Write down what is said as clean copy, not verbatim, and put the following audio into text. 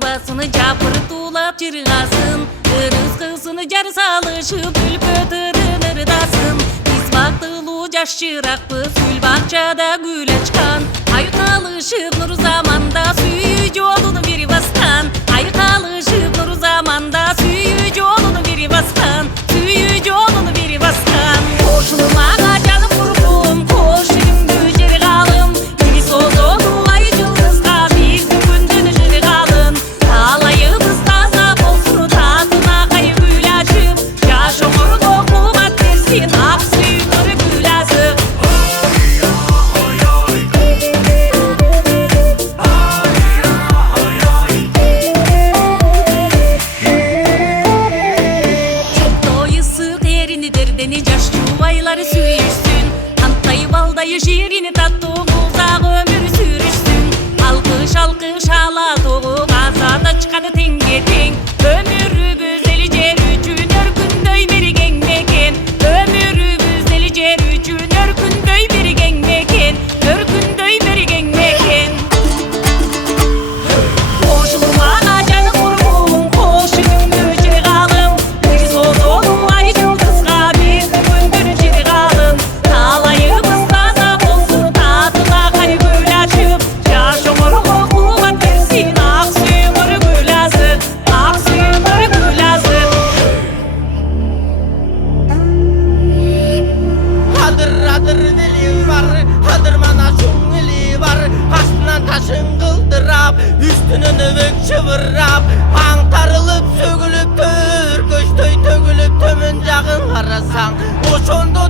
trubasını Japır tulap çırğasın Rızkısını jar salışıp Gül pötürün ırdasın Biz baktılıu jaşçırakpız Gül bahçada gül açkan Ayırt alışıp nur zamanda Süyücü olunu biri baskan Ayırt alışıp nur zamanda Süyücü olunu biri baskan Süyücü olunu biri baskan Koşuluma canım vurdum Koş elimde jeri kalım Biri soz oldu ay yıldızga Biz gündün jeri kalın Alayımız taza bolsun Tatına kayı gül açıp Yaş omurdu kuvat versin Ak suyunları gül azıp Derdeni caş çuvayları süyüşsün Antayı baldayı şirini tattığımıza ömür sürüşsün Alkış alkış hala toğu Gazada çıkanı tenge teng Ömürümüz eli cer üçün Örkündöy beri gengmeken Ömürümüz eli cer üçün Örkündöy beri gengmeken Örkündöy beri gengmeken Koşuluma canım vurgun Koş önümde jeri kalım Bir soz olum ay yıldızga Biz gündün jeri kalın Alayımız taza bolsun Tatına kayı gül açıp Yaş omurgu kuvat versin Ak suyunları gül azıp Ak suyunları gül azıp Hadır deli var, hadırmana şungili var Astından taşın kıldırap, üstünün övük çıvırap Antarılıp sögülüp tör, köştöy tögülüp tömün jağın harasan Oşondo